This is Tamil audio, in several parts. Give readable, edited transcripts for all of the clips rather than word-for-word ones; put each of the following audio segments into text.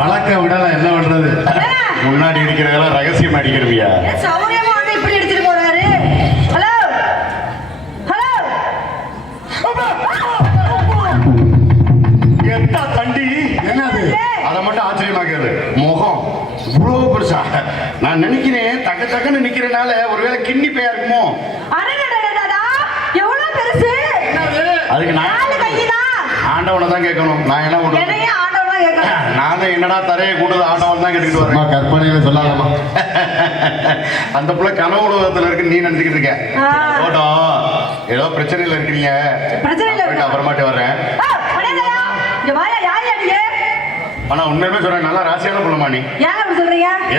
பழக்க விடல என்ன பண்றது? முன்னாடி இருக்கிறதெல்லாம் ரகசியம் அடிக்கிறவியா? சௌரியமா வந்து இப்படி எடுத்துட்டு போறாரு. ஹலோ ஹலோ, எத்தா தண்டி என்னது? அதை மட்டும் ஆச்சரியமாக்குறது முகம் இவ்வளவு பெருசா. நான் நினைக்கிறேன் தக்க தக்கன்னு நிக்கிறனால ஒருவேளை கிண்ணி பேயா இருக்குமோ? எவ்வளவு பெருசு? அதுக்கு நான் ஆண்டவனை தான் கேட்கணும். நான் என்ன பண்ணுவேன்? நான் என்னடா தரையை கூட்டது ஆண்டவன் தான் கேட்டுக்கிட்டு வரேன். கற்பனையில சொல்லாதமா. அந்த பிள்ளை கனவு உலகத்துல இருக்கு நீ நினைச்சுக்கிட்டு இருக்க. போட்டோம் ஏதோ பிரச்சனையில இருக்கிறீங்க. அப்புறமாட்டி வர்றேன். ஆனா உண்மையுமே சொல்றேன், நல்லா ராசியான பொண்ணுமா நீ.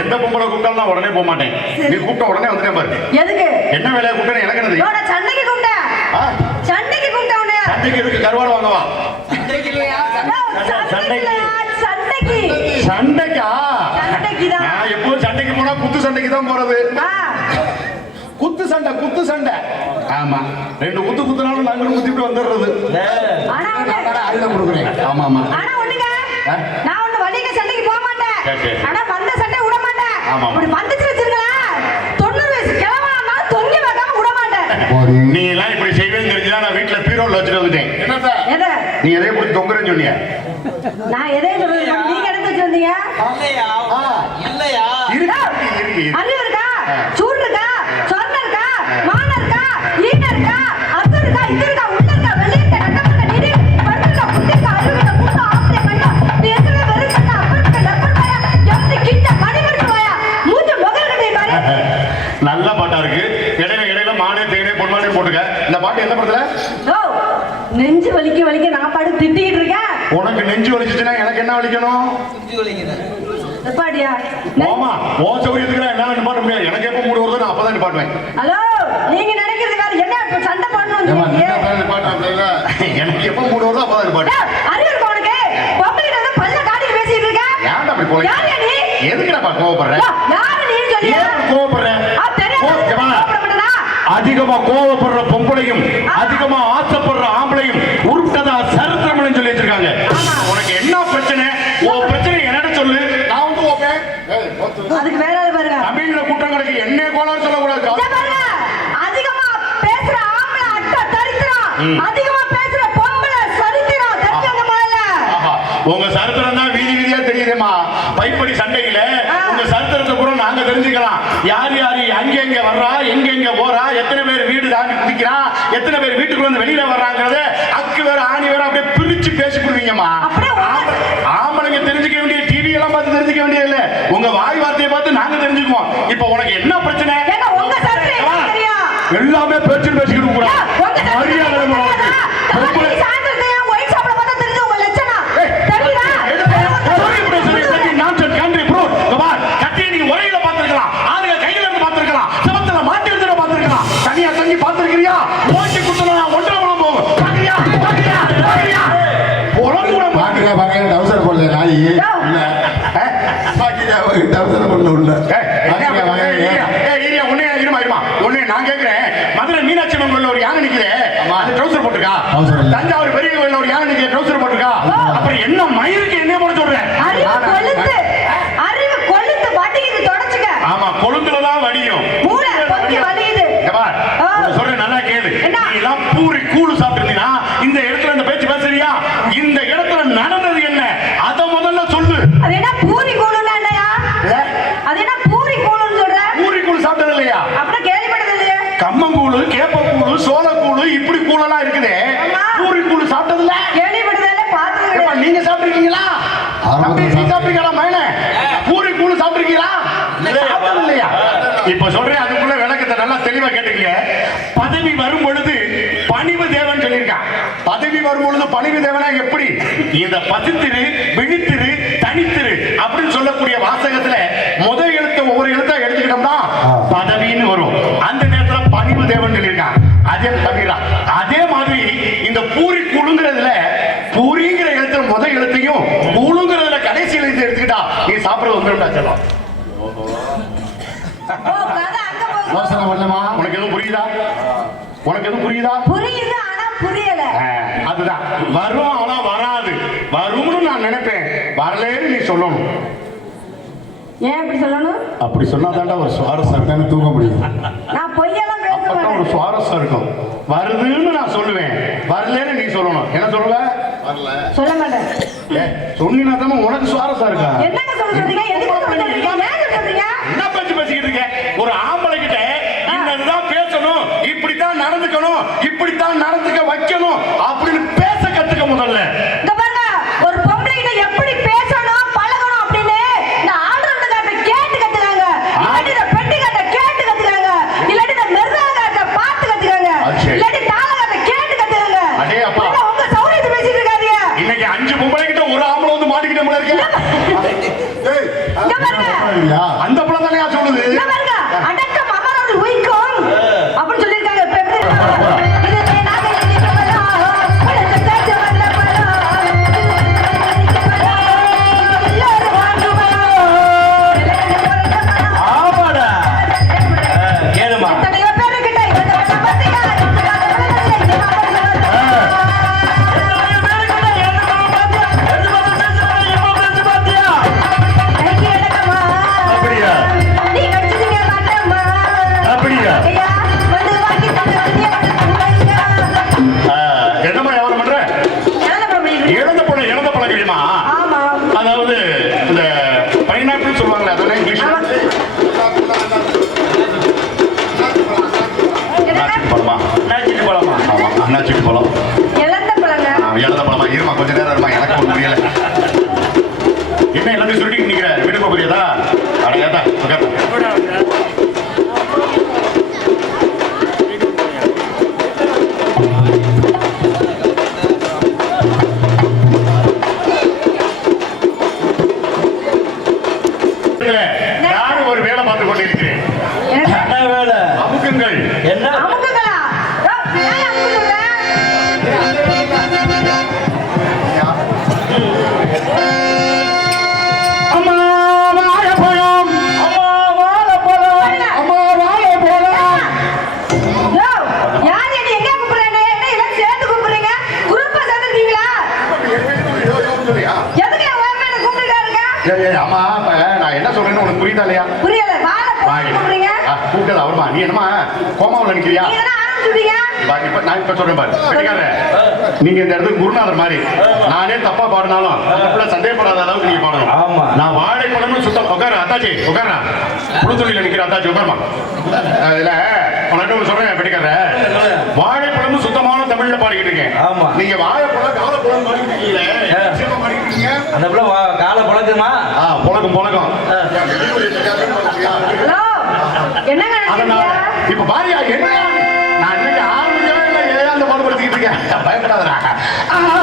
எந்த பொம்பளை கூப்பிட்டாலும் உடனே போக மாட்டேன். நீ கூப்பிட்ட உடனே வந்துட்டேன் பாரு. எதுக்கு என்ன வேலையை கூப்பிட்டேன் எனக்கு என்னது? சண்டைக்கு கூப்பிட்டேன். சண்டைக்கு கூப்பிட்டேன் உடனே. சண்டைக்கு எதுக்கு? கருவாடு வாங்கவா? சண்டைக்கா? நான் எப்போ சண்டைக்கு போனா குத்து சண்டைக்கு தான் போறது. குத்து சண்டை குத்து சண்டை. ஆமா, ரெண்டு குத்து குத்துனாலும் நாங்களும் குத்திட்டு வந்துடுறது. ஆமா ஆமா. நான் ஒண்ணு வலிக்க சண்டைக்கு போக மாட்டேன். ஆனா வந்த சண்டை விட மாட்டேன். அப்படி வந்துச்சு வச்சிருக்கலாம் 90 வயசு கிழவனா தொங்கி வைக்காம விட மாட்டேன். நீ எல்லாம் இப்படி செய்வேன்னு தெரிஞ்சுதான் நான் வீட்டுல பீரோல வச்சுட்டு வந்துட்டேன். என்னடா நீ எதையும் போய் தொங்குறேன்னு சொன்னியா? நான் எதையும் சொல்றேன், நீங்க எடுத்து வச்சு வந்தீங்க. இல்லையா? இருக்கு. அறிவு இருக்கா? சூடு இருக்கா? சொர்ணம் இருக்கா? மானம் இருக்கா? ஈன இருக்கா? அது இருக்கா? இது இருக்கா? உள்ள இருக்கா? வெளிய இருக்கா? நட்டம் இருக்கா? நிதி படுத்துக்கா? புத்திக்கா? அறிவு இருக்கா? மூத்த ஆப்பிளை கண்டா நீ எதுவுமே வெறுக்கா? அப்பன் இருக்கா? லப்பன் வாயா? எப்படி கிட்ட மணிமணிக்கு வாயா? மூஞ்ச முகல் கட்டி பாரு. நல்ல பாட்டா இருக்கு. இடையில இடையில மானே தேனே பொன்மானே போட்டுக்க. இந்த பாட்டு என்ன படத்துல? நெஞ்சு வலிக்க வலிக்க நான் பாட்டு திட்டிட்டு இருக்கேன். உனக்கு நெஞ்சு வலிச்சுச்சுன்னா எனக்கு என்ன வலிக்கணும்? நெஞ்சு வலிக்குது. பாடியா? மாமா ஓ சௌரியத்துக்கு என்னால நிப்பாட்ட முடியாது. எனக்கு எப்ப மூடு வருதோ நான் அப்பதான் நிப்பாட்டுவேன். ஹலோ, நீங்க நினைக்கிறது வேற. என்ன இப்ப சண்டை பண்ணணும்? எனக்கு எப்ப மூடு வருதோ அப்பதான் நிப்பாட்டுவேன். அறிவு இருக்கா உனக்கு? பப்ளிக்ல வந்து பல்ல காடி பேசிட்டு இருக்க. ஏன்டா அப்படி போய்? யார் நீ? எதுக்குடா கோவப்படுற? யார் நீ சொல்லு. ஏன் கோவப்படுற? அதிகமா கோவப்படுற பொம்பளையும் அதிகமா ஆசைப்படுற ஆம்பளையும் உருட்டதா சரித்திரம்னு சொல்லி வச்சிருக்காங்க. உனக்கு என்ன பிரச்சனை? உன் பிரச்சனை என்னன்னு சொல்லு, நான் வந்து ஓகே. அதுக்கு வேற பாருங்க, தமிழ்ல கூட்டம் கிடக்கு. என்ன கோளாறு சொல்லக்கூடாது. அதிகமா பேசுற ஆம்பளை அட்ட தரித்திரம், அதிகமா பேசுற பொம்பளை சரித்திரம். தெரிஞ்சவங்க முதல்ல உங்க சரித்திரம் தான் வீதி வீதியா தெரியுதுமா. பைப்படி சண்டையில உங்க சரித்திரத்தை கூட நாங்க தெரிஞ்சுக்கலாம். யார் யாரு அங்க எங்க வர்றா, எங்க எங்க போறா, எத்தனை பேர் வீடு தாண்டி குதிக்கிறா, எத்தனை பேர் வீட்டுக்குள்ள வந்து வெளியில வர்றாங்கிறத அக்கு வேற ஆணி வேற அப்படியே பிரிச்சு பேசிக்கிடுவீங்கம்மா. ஆம்பளைங்க தெரிஞ்சுக்க வேண்டிய டிவி எல்லாம் பார்த்து தெரிஞ்சுக்க வேண்டியது இல்ல, உங்க வாய் வார்த்தையை பார்த்து நாங்க தெரிஞ்சுக்குவோம். இப்ப உனக்கு என்ன பிரச்சனை? எல்லாமே பேச்சு பேசிக்கிட்டு கூட நான் கேட்கிறேன். மதுரை மீனாட்சி அம்மன் கோயில்ல ஒரு யானை நிக்குது, அது ட்ரவுசர் போட்டுருக்கா? தஞ்சாவூர் பெரிய கோயில்ல ஒரு யானை நிக்குது, ட்ரவுசர் போட்டுருக்கா? அப்புறம் என்ன மயிருக்கு என்ன போட சொல்றேன்? அறிவு கொழுந்து வடியுது, தொடச்சுக்க. ஆமா, கொழுந்துல தான் வடியும். மூளை பொங்கி வடியுது. சொல்றேன் நல்லா கேளு. நீ எல்லாம் பூரி கூழு சாப்பிட்டுருந்தீனா இந்த இடத்துல இந்த பேச்சு பேசுறியா? இந்த இடத்துல நடந்தது என்ன அத முதல்ல சொல்லு. அது என்ன பூரி கூழுன்னா என்னயா? அது என்ன பூரி கூழுன்னு சொல்ற? பூரி கூழ் சாப்பிட்டது இல்லையா? அப்புறம் கேள்விப்பட்டது இல்லையா? கம்மங்கூழு, கேப்பக்கூழு, சோளக்கூழு இப்படி கூழெல்லாம் இருக்குது. பூரி கூழு சாப்பிட்டது இல்ல? கேள்விப்பட்டது இல்ல, பார்த்தது இல்ல. நீங்க சாப்பிட்டுருக்கீங்களா? தம்பி நீ சாப்பிட்டுருக்கீங்களா? மயனே பூரி கூழு சாப்பிட்டுருக்கீங்களா? இல்லையா? இப்ப சொல்றேன், அதுக்குள்ள விளக்கத்தை நல்லா தெளிவா கேட்டுக்கீங்க. பதவி வரும் பொழுது பணிவு தேவன் சொல்லியிருக்கான். பதவி வரும் பொழுது பணிவு தேவனா எப்படி? இந்த பசித்திரு, விழித்திரு, தனித்திரு அப்படின்னு சொல்லக்கூடிய வாசகத்துல முதல் எழுத்து ஒவ்வொரு எழுத்தா எடுத்துக்கிட்டோம்னா பதவின்னு வரும். அந்த நேரத்துல பணிவு தேவன் சொல்லியிருக்கான். அதே தவிர அதே மாதிரி இந்த பூரி கூழுங்கிறதுல பூரிங்கிற எழுத்துல முதல் எழுத்தையும் கூழுங்கிறதுல கடைசி எழுத்து எடுத்துக்கிட்டா நீ சாப்பிடுறது வந்துட்டா சொல்லலாம். உனக்கு எதுவும் புரியுதா? உனக்கு எதுவும் புரியுதா? புரியுது, ஆனா புரியல. அதுதான் வரும், ஆனா வராது. வரும்னு நான் நினைப்பேன், வரலேன்னு நீ சொல்லணும். ஏன் இப்படி சொல்லணும்? அப்படி சொன்னாதான்டா ஒரு சுவாரஸ்யம் தானே தூங்க முடியும். நான் பொய்யெல்லாம் பேச அப்பதான் ஒரு மாட்டேன். சுவாரஸ்யம் இருக்கும். வருதுன்னு நான் சொல்லுவேன், வரலன்னு நீ சொல்லணும். என்ன சொல்லுவ? வரல சொல்ல மாட்டேன். சொன்னா தான் உனக்கு சுவாரஸ்யம் இருக்கா? என்னங்க சொல்றீங்க? எதுக்கு சொல்றீங்க? ஏன் சொல்றீங்க? என்ன பேச்சு பேசிக்கிட்டு இருக்க? ஒரு ஆம்பளை கிட்ட இன்னதுதான் பேசணும், இப்படித்தான் நடந்துக்கணும், இப்படித்தான் நடந்துக்க வைக்கணும் அப்படின்னு பேச கத்துக்க முதல்ல. இங்க பாருங்க, ஒரு பொம்பளை கிட்ட எப்படி பேசணும் பழகணும் அப்படின்னு இந்த ஆல்ரவுண்டர்கிட்ட கேட்டு கத்துக்காங்க. இல்லாட்டி இந்த பெட்டிகிட்ட கேட்டு கத்துக்காங்க. இல்லாட்டி இந்த மெர்ராகிட்ட பார்த்து கத்துக்காங்க. சரி. இல்லாட்டி தாளகிட்ட கேட்டு கத்துக்காங்க. அடே அப்பா. என்ன உங்க சௌரியத்தை பேசிட்டு இருக்காதீங்க. இன்னைக்கு 5 பொம்பளை கிட்ட ஒரு ஆம்பளை வந்து மாட்டிக்கிட்ட போல இருக்கு. இங்க பாருங்க, அந்த புள்ள தானே சொல்லுது. இங்க பாருங்க, அடக்கம் அமரோடு உயிக்கும் அப்படின்னு சொல்லியிருக்காங்க. இப்ப எப்படி இருக்கு? இது தேனாக இனிக்கவலா, உனக்கு தேய்ச்ச வல்லவலா, எல்லாரும் வாங்குவலா, ஆமாடா. கேளுமா. எத்தனையோ பேருக்கிட்ட இவங்க பார்த்தீங்க, கைக்கு இலக்கமா, அப்படியா? நீ கடிச்சதுங்க மாட்டம்மா. அப்படியா? ஐயா, வந்து வாங்கி தந்து வண்டியை வந்து என்னம்மா வியாபாரம் பண்ற? என்ன பண்ணி இழந்த பழம் தெரியுமா? ஆமா. அதாவது இந்த பைனாப்பிள் சொல்லுவாங்களே, அதானே இங்கிலீஷ்ல? அண்ணாச்சி பழமா? அண்ணாச்சிட்டு போலாமா? ஆமா, அண்ணாச்சி பழம். இழந்த பழங்க. இழந்த பழமா? இருமா, கொஞ்ச நேரம் இருமா, எனக்கு ஒன்றும் புரியல. என்ன எல்லாத்தையும் சொல்லிட்டு நிக்கிற? வீட்டுக்கு போக புரியாதா? அடையாதா? நானும் ஒரு வேலை பார்த்து கொண்டிருக்கிறேன். என்ன? என்ன வேலை? அமுக்குங்கள். என்ன? அமுக்குங்களா? ஏன் அமுக்குங்க? அம்மா வாழைப்பழம், அம்மா வாழைப்பழம். அம்மா வாழைப்பழம். யோ, யார் என்னை எங்க கூப்பிடுறாங்க? என்ன எல்லாம் சேர்ந்து கூப்பிடுறீங்க? குரூப்பா சேர்ந்துருக்கீங்களா? எதுக்கு என் உயர்வை என்னை கூப்பிட்டுருக்காருங்க? அம்மா, இப்ப நான் என்ன சொல்றேன்னு உனக்கு புரியுதா இல்லையா? புரியல. வாழைப்பழம் கூப்பிடுறீங்க? கூப்பிட்டது அவருமா? நீ என்னமா கோமாவில் நினைக்கிறியா? நீங்க தானே ஆரம்பிச்சுட்டீங்க? நான் இப்ப சொல்றேன் பாரு, வெட்டிக்காரன். நீங்க இந்த இடத்துக்கு குருநாதர் மாதிரி. நானே தப்பா பாடினாலும் அந்த பிள்ளை சந்தேகப்படாத அளவுக்கு நீங்க பாடணும். ஆமா. நான் வாழைப்பழம்னு சுத்தம். உட்காரு அத்தாச்சி, உட்காரா. புழுத்துறையில நிக்கிற அத்தாச்சி, உட்காருமா. இதுல உனக்கு சொல்றேன் வெட்டிக்காரன், வாழைப்பழம்னு சுத்தமான தமிழ்ல பாடிக்கிட்டு இருக்கேன். ஆமா. நீங்க வாழைப்பழம் காலப்பழம் பாடிக்கிட்டு இருக்கீங்களே, நிச்சயமா பாடிக்கிட்டு இருக்கீங்க. அந்த பிள்ளை காலை பழக்குமா? புழக்கம் புழக்கம். ஹலோ, என்னங்க அதனால நினைக்கிறீங்க? இப்ப பாரியா என்ன நான் இன்னைக்கு ஆரம்பிக்கவே இல்லை, ஏன் பாடுபடுத்திக்கிட்டு இருக்கேன்? பயப்படாதடா. அம்மா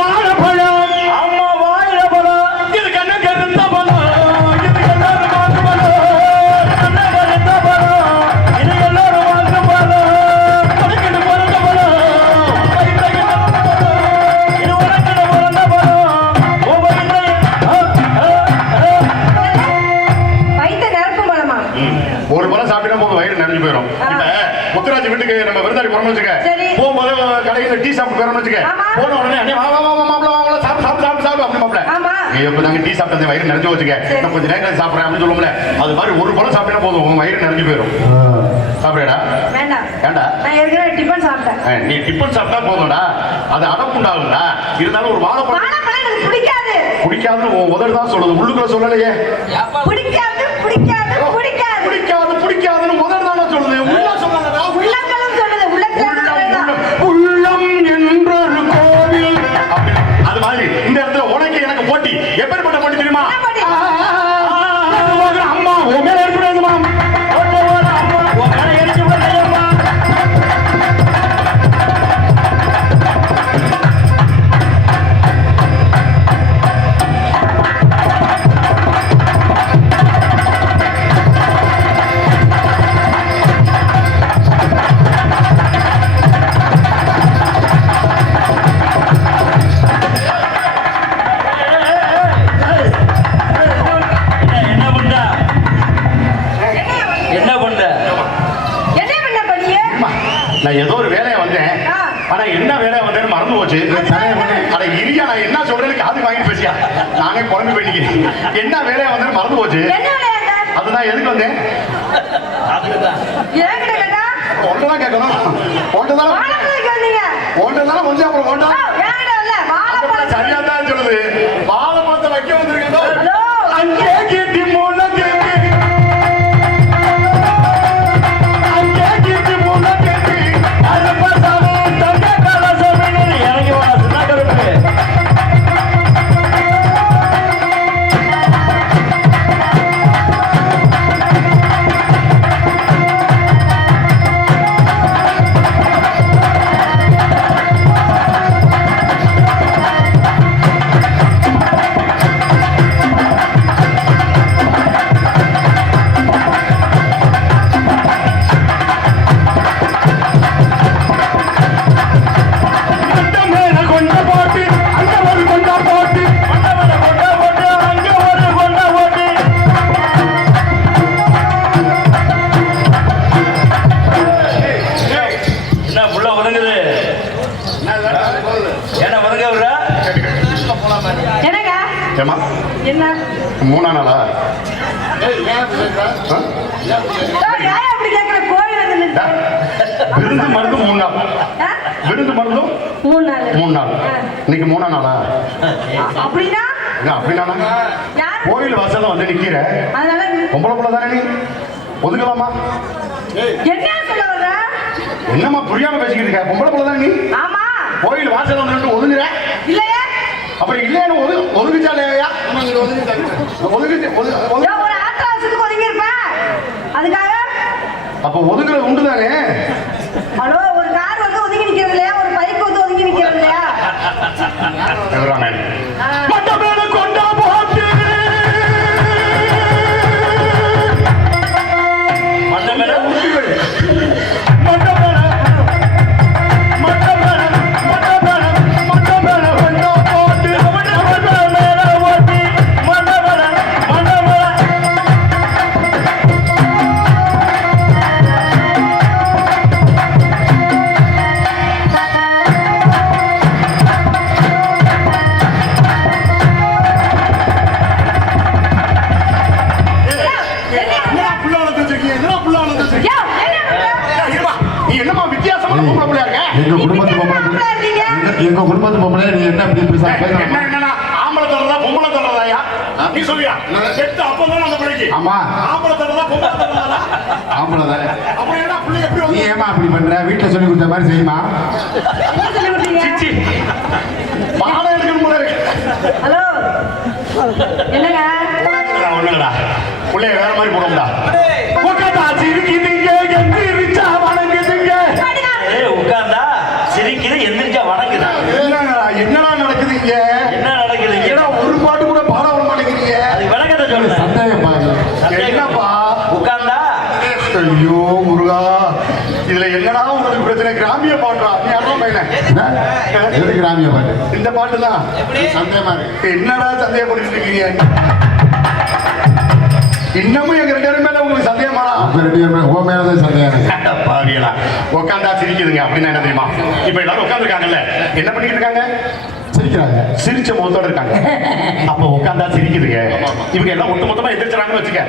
வாழைப்பழம், அம்மா வாழைப்பழம். இது கண்ணு கருத்த பழம், இது எல்லாரும் வாங்க பழம், கண்ணை கருத்த பழம். இது எல்லாரும் வாங்க பழம். உனக்கு பிறந்த பழம், வயிற்றுக்கு பிறந்த பழம். இது உனக்கு பிறந்த பழம். உன் வயித்தை நிரப்பும் பழமா? ஒரு பழம் சாப்பிட்டா போதும், வயிறு நிறைஞ்சு போயிடும். இப்ப முத்துராஜ் வீட்டுக்கு நம்ம விருந்தாடி போறோம்னு வச்சுக்க, சரி. போகும்போது கடையில டீ சாப்பிட்டு போறோம்னு வச்சுக்க, ஆமா. போன உடனே அண்ணே வா வா வா வா, மாப்பிள வா, சாப்பிட்டு சாப்பிட்டு சாப்பிட்டு சாப்பிட்டு அப்படி மாப்பிள. ஆமா. இப்ப நாங்க டீ சாப்பிட்டது வயிறு நிறைஞ்சு வச்சுக்க, சரி. நான் கொஞ்சம் நேரம் சாப்பிடுறேன் அப்படின்னு சொல்லுவோம்ல, அது மாதிரி ஒரு பழம் சாப்பிட்டா போதும், உன் வயிறு நிறைஞ்சு போயிடும். சாப்பிடுடா? வேண்டாம். ஏண்டா? நான் ஏற்கனவே டிஃபன் சாப்பிட்டேன். நீ டிஃபன் சாப்பிட்டா போதும்டா, அது அடப்புண்டாகும்டா. இருந்தாலும் ஒரு வாழைப்பழம் வாழைப்பழம் எனக்கு பிடிக்காது. பிடிக்காதுன்னு உன் உதடு தான் சொல்லுது, உள்ளுக்குள்ள சொல்லலையே. பிடிக்காது, பிடிக்காது, பிடிக்காது. பிடிக்காது பிடிக்காதுன்னு உதடு தானே சொல்லுது, உள்ள சொல்லாதடா. உள்ளங்களும் சொல்லுது, உள்ளத்துல உள்ளம் என்றொரு கோவில். அது மாதிரி இந்த இடத்துல உனக்கு எனக்கு போட்டி. எப்பேற்பட்ட போட்டி தெரியுமா? என்ன போட்டி? அம்மா உன் மேல இருக்கக்கூடாதுமா. அம்மா உன் மேல எரிச்சு விடுறேம்மா. ஆனா என்ன வேலையா வந்தேன்னு மறந்து போச்சு. அட இரியா, நான் என்ன சொல்றேன்னு காது வாங்கி பேசியா, நானே குழம்பு பண்ணிக்கிறேன். என்ன வேலையா வந்தேன்னு மறந்து போச்சு. என்ன விளையாட்ட அதுதான் எதுக்கு வந்தேன். ஏங்கிட்ட கேட்டா ஒன்றுதான் கேட்கணும். ஒன்றுதான் வாழைப்பழத்துக்கு வந்தீங்க. ஒன்றுதான் வந்து அப்புறம் ஒன்றா ஏங்கிட்ட இல்ல வாழைப்பழம். சரியா தான் சொல்லுது. வாழைப்பழத்தை வைக்க வந்திருக்கேன். ஹலோ அங்கே கேட்டி மூல கேட்டி, அங்கே கேட்டி மூல கேட்டி, அருப்பசாமி தங்க கலசம் இறங்கி வா சின்ன கருப்பு. ஏமா என்ன மூணா நாளா? யார் அப்படி கேக்குற? கோயில் வந்து நின்னு. விருந்து மருந்து 3 நாள், ஆ? விருந்து மருந்தும் 3 நாள். 3 நாள். இன்னைக்கு 3ஆ நாளா? அப்படின்னா அப்படின்னா யார் கோயில் வாசல்ல வந்து நிக்கிற அதனால பொம்பளை புள்ள தானே நீ, ஒதுக்கலாமா? என்ன சொல்ல வர்ற? என்னம்மா புரியாம பேசிக்கிட்டு இருக்க? பொம்பளை புள்ள தானே நீ, ஆமா கோயில் வாசல்ல வந்து ஒதுங்குற. இல்லையே அப்படி இல்லைன்னு ஒதுக்குச்சாலையா? ஒதுக்குச்சு ஒரு ஆத்திர அவசரத்துக்கு ஒதுங்கி இருப்பேன் அதுக்காக. அப்ப ஒதுக்குறது உண்டு தானே. ஹலோ ஒரு கார் வந்து ஒதுங்கி நிக்கிறது இல்லையா? ஒரு பைக் வந்து ஒதுங்கி நிக்கிறது இல்லையா? கொண்டா போட்டு எங்க குடும்பத்து பொம்பளை நீ என்ன இப்படி பேச என்னன்னா ஆம்பளை தரதா பொம்பளை தரதாயா? நீ சொல்லியா? பெத்த அப்பதான் அந்த பிள்ளைக்கு. ஆமா ஆம்பளை தரதா பொம்பளை தரதா? ஆம்பளை தான். அப்புறம் என்ன பிள்ளை எப்படி நீ ஏமா அப்படி பண்ற? வீட்டுல சொல்லி கொடுத்த மாதிரி செய்யுமா? என்ன சொல்லி கொடுத்தீங்க? சிச்சி பாடம் எடுக்கணும் போல இருக்கு. ஹலோ என்னங்க ஒண்ணுங்கடா, பிள்ளைய வேற மாதிரி போடும்டா. உட்காந்தா சிரிக்குதுங்க, எந்திரிச்சா வணங்குதுங்க. உட்கார்ந்தா சிரிக்குது, எந்திரிச்சா வணங்குது. என்னடா நடக்குது இங்க? என்ன நடக்குது இங்க? ஏன்னா ஒரு பாட்டு கூட பாட வர மாட்டேங்கிறீங்க. அது விளக்கத்தை சொல்லு. சந்தேகம் பாரு. என்னப்பா? உட்கார்ந்தா ஐயோ முருகா, இதுல என்னடா உங்களுக்கு பிரச்சனை? கிராமிய பாடுறா நீ? அதான் பையன எது கிராமிய பாட்டு? இந்த பாட்டு தான் சந்தேகமா இருக்கு. என்னடா சந்தேகப்பட்டு இருக்கீங்க? இன்னமும் எங்க 2 பேரும் மேல உங்களுக்கு சந்தேகமாடா? உங்க 2 பேருமே உன் மேலதான் சந்தேகம் இருக்கு. பாவியலா, உட்காந்தா சிரிக்குதுங்க அப்படின்னு என்ன தெரியுமா? இப்ப எல்லாரும் உட்காந்துருக்காங்கல்ல, என்ன பண்ணிட்டு இருக்காங்க? சிரிக்கிறாங்க. சிரிச்ச முகத்தோட இருக்காங்க. அப்ப உட்காந்தா சிரிக்குதுங்க. இவங்க எல்லாம் ஒட்டு மொத்தமா எதிர்த்துறாங்கன்னு வச்சுக்க,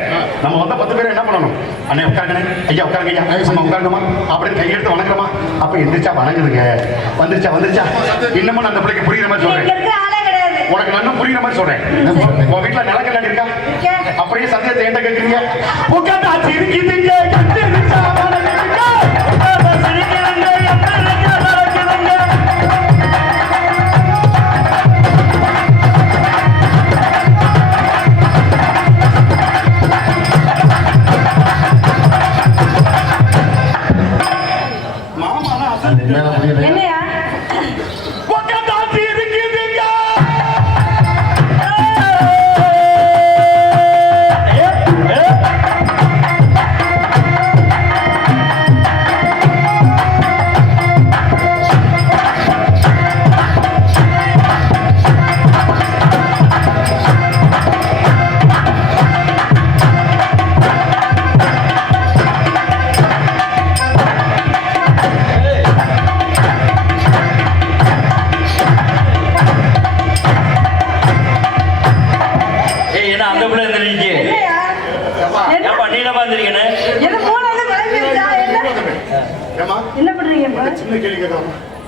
நம்ம வந்த 10 பேர் என்ன பண்ணணும்? அண்ணே உட்காருங்க, ஐயா உட்காருங்க, ஐயா அம்மா உட்காருங்கம்மா அப்படின்னு கையெடுத்து வணங்குறோமா? அப்ப எந்திரிச்சா வணங்குதுங்க. வந்துருச்சா இன்னமும் நான் அந்த பிள்ளைக்கு புரியுற மாதிரி இங்க சொல்றேன். இருக்கிற ஆளே கிடையாது. உனக்கு நான் புரியுற மாதிரி சொல்றேன். உன் வீட்டுல நிலக்கல்ல இருக்கா? அப்படியே சந்தேகத்தை என்கிட்ட கேட்குறீங்க. உட்காந்தா சிரிக்குதுங்க, எந்திரிச்சா வணங்குதுங்க. உட்கார்ந்தா சிரிக்குதுங்க, எந்திரிச்சா வணங்குதுங்க. மேல முடியல. என்னையா உட்காந்தா சிரிக்குதுங்க.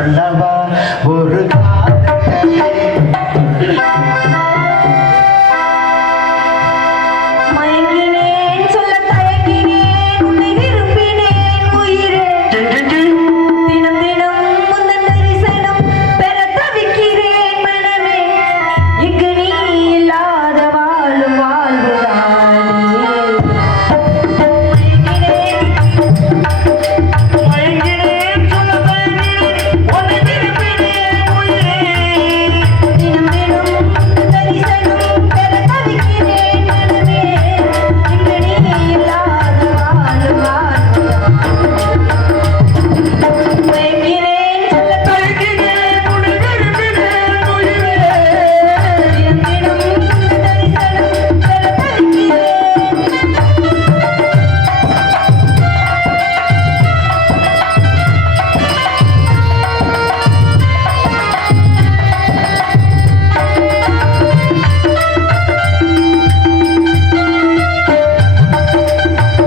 சொல்லவா ஒரு காதல் மயங்கினேன் சொல்ல தயங்கினேன் உன்னை விரும்பினேன் உயிரே தினம் தினம் முந்தன் தரிசனம் பெற தவிக்கிறேன் மனமே இங்கு நீ இல்லாத வாழும் வாழ்வுதானே மயங்கினேன் சொல்ல தயங்கினேன் உன்னை விரும்பினேன் உயிரே தினம் தினம் முந்தன் தரிசனம் பெற தவிக்கிறேன் மனமே இங்கு நீ இல்லாத வாழும் வாழ்வுதானே மயங்கினேன் சொல்ல தயங்கினேன் உன்னை விரும்பினேன் உயிரே தினம் தினம் முந்தன் தரிசனம் பெற தவிக்கிறேன்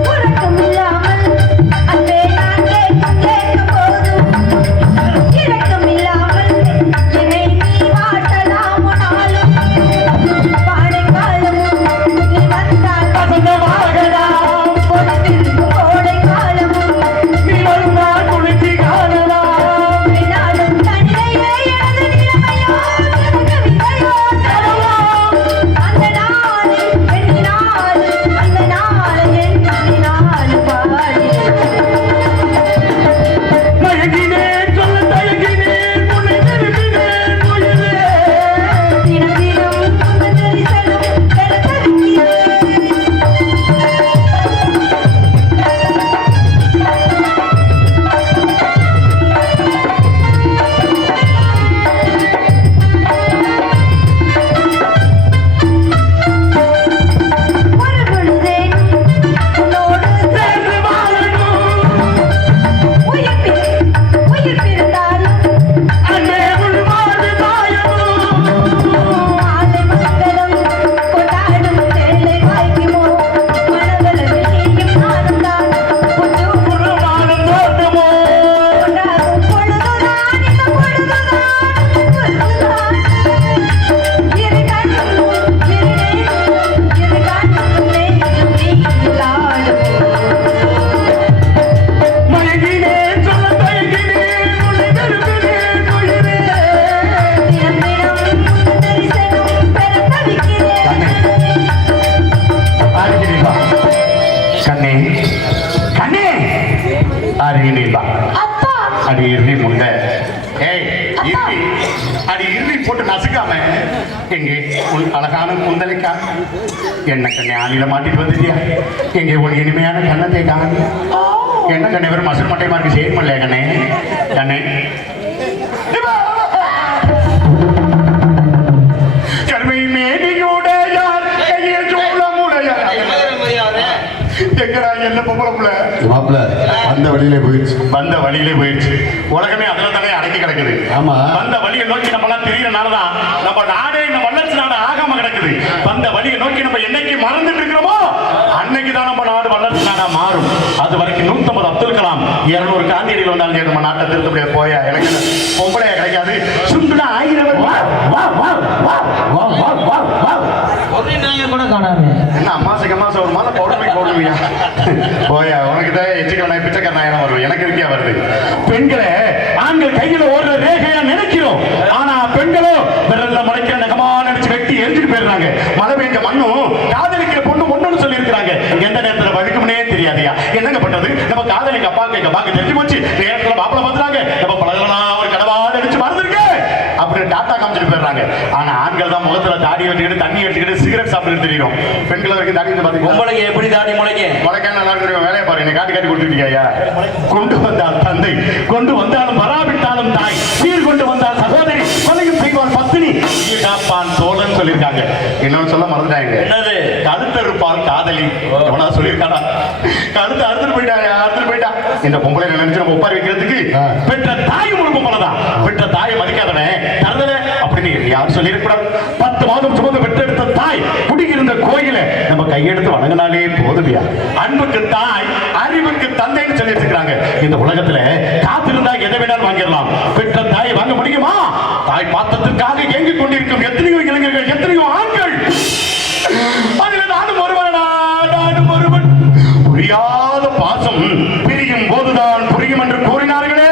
உறக்கம் இல்லாமல் அன்பே நான் கேட்கும் போதும் இரக்கம் இல்லாமல் என்னை நீ வாட்டலாம் நாளும் வாடை காலமும் நீ வந்தால் வசந்தமாகலாம் கொடுத்திருக்கும் கோடை காலமும் நீ வருந்தால் குளிர்ச்சி காணலாம் நாளும் தனிமையே எனது நிலைமையோ கவிதையோ தரலாம் அந்த நாளில் எண்ணினால் அந்த நாளை எண்ணினால் பாடி மயங்கினேன் சொல்ல தயங்கினேன் உன்னை விரும்பினேன் உயிரே தினம் தினம் முந்தன் தரிசனம் பெற தவிக்கிறேன் ஒரு பொழுதேனும் உன்னோடு சேர்ந்து வாழணும் உயிர் பிறந்தாலும் அன்பே உன் வாழ்வு தாயமும் ஆலை மங்களம் கொண்டாடும் தேலை வாய்க்குமோ மனதளவில் நீயும் நானும் தான் கொஞ்சம் உருவானம் தோட்டமோ கொண்டாடும் பொழுதுதான் இந்த பொழுதுதான் இரு கண்ணும் இரு நெஞ்சும் இரு கண்ணும் நெஞ்சும் நீ இல்லாடும் மயங்கினேன் சொல்ல தயங்கினேன் உன்னை விரும்பினேன் உயிரே தினம் தினம் முந்தன் தரிசனம் பெற தவிக்கிறேன் அருகினில்வா கண்ணே கண்ணே அருகினில்வா அப்பா அடி இறுதி முந்த ஏய் இறுதி அடி இறுதி போட்டு நசுக்காம எங்கே உன் அழகான குந்தலைக்கா என்ன கண்ணே ஆணில மாட்டிட்டு வந்துட்டியா எங்கே உன் இனிமையான கண்ணத்தை காணி என்ன கண்ணே வெறும் மசல் மட்டை மார்க்கு செய்ய முடியல கண்ணே கண்ணே கருமை மேனியுடையார் கையில் சூளமுடையார் எங்கடா என்ன பொம்பளை மாப்பிள்ள அந்த வழியிலே போயிடுச்சு வந்த வழியிலே போயிடுச்சு உலகமே அதுல தானே அடங்கி கிடக்குது ஆமா. வந்த வழியை நோக்கி நம்ம எல்லாம் தெரியறனாலதான் நம்ம நாடே இந்த வல்லரசு நாடு ஆகாம கிடக்குது வந்த வழியை நோக்கி நம்ம என்னைக்கு மறந்துட்டு இருக்கிறோமோ அன்னைக்கு தான் நம்ம நாடு வல்லரசு நாடா மாறும் அது வரைக்கும் 150 அப்துல் கலாம் 200 காந்தியடிகள் வந்தாலும் சரி, நம்ம நாட்டை திருத்த முடியாது போயா எனக்கு பொம்பளையா கிடைக்காது சுண்டுனா 1000 வா வா வா வா வா வா வா வா ஒரு நாயை கூட காணாமே என்ன அம்மாசைக்கு அம்மாசை ஒரு மாதம் பௌர்ணமிக்கு பௌர்ணமியா போயா உனக்கு தான் எச்சிக்கல பிச்சைக்கார நாயெல்லாம் வருது எனக்கு இருக்கியா வருது பெண்களை ஆண்கள் கையில ஓடுற ரேகையா நினைக்கிறோம் ஆனா பெண்களோ விரல்ல முளைக்கிற நகமா நினைச்சு வெட்டி எரிஞ்சுட்டு போயிடுறாங்க மழை பெய்ஞ்ச மண்ணும் காதலிக்கிற பொண்ணு ஒண்ணுன்னு சொல்லி இருக்கிறாங்க எந்த நேரத்துல வழுக்கும்னே தெரியாதையா என்னங்க பண்றது நம்ம காதலிக்கு அப்பாக்கு எங்க அப்பாக்கு தெரிஞ்சு போச்சு நேரத்துல மாப்பிள வந்துறாங்க நம்ம பழகலாம் ஒரு கடவா நினைச்சு மறந்துருக்கு அப்படின்னு டாட்டா காமிச்சிட்டு போயிடுறாங்க ஆனா ஆண்கள் தான் முகத்துல தாடி வச்சுக்கிட்டு தண்ணி எடுத்துக்கிட்டு சிகரெட் சாப்பிட்டு தெரியும் பெண்கள் வரைக்கும் தாடி வந்து பாத்தீங்களா உங்களுக்கு எப்படி தாடி முளைக்க முளைக்க நல்லா தெரியும் வேலையை பாரு என்னை காட்டி காட்டி கொடுத்துருக்கியா கொண்டு வந்தால் தந்தை கொண்டு வந்தாலும் வராவிட்டாலும் தாய் சீர் கொண்டு வந்தால் சகோதரி கொலையும் செய்வார் பத்தினி காப்பான் தோழன் சொல்லியிருக்காங்க இன்னொன்னு சொல்ல மறந்துட்டாங்க என்னது கழுத்தறுப்பால் காதலி எவனா சொல்லியிருக்காடா கழுத்து அறுத்துட்டு போயிட்டா இந்த பொம்பளை நினைச்சு நம்ம ஒப்பாரி வைக்கிறதுக்கு பெற்ற தாய் ஒரு பொம்பளை தான் பெற்ற தாயை மதிக்காதவன் தரதல அப்படின்னு யாரும் சொல்லியிருக்கூடாது 10 மாதம் சுமந்து பெற்றெடுத்த தாய் குடியிருந்த கோயில நம்ம கையெடுத்து வணங்கினாலே போதுமையா அன்புக்கு தாய் அறிவுக்கு தந்தைன்னு சொல்லி வச்சிருக்காங்க இந்த உலகத்துல காத்திருந்தா எதை வேணாலும் வாங்கிடலாம் பெற்ற தாய் வாங்க முடியுமா? தாய் பாத்தத்திற்காக ஏங்கிக் கொண்டிருக்கும் எத்தனையோ இளைஞர்கள், எத்தனையோ ஆண்கள். அதில் நானும் ஒருவனா, நானும் ஒருவன். புரியாத பாசம் பிரியும் போதுதான் புரியும் என்று கூறினார்களே,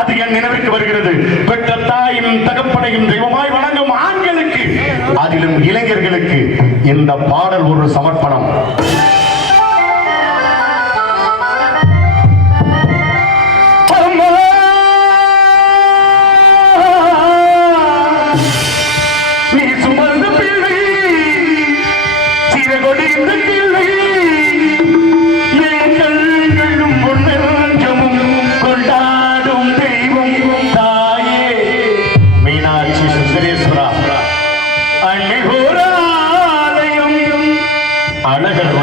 அது என் நினைவுக்கு வருகிறது. பெற்ற தாயும் தகப்பனையும் தெய்வமாய் வணங்கும் ஆண்களுக்கு, அதிலும் இளைஞர்களுக்கு இந்த பாடல் ஒரு சமர்ப்பணம். நீ சுமந்த பிள்ளை சிறகொடிந்த பிள்ளை, என் கண்களும் பொன்னஞ்சமும் கொண்டாடும் தெய்வம் தாயே மீனாட்சி சுந்தரேஸ்வரா அன்னை கோராலயம் அழகர்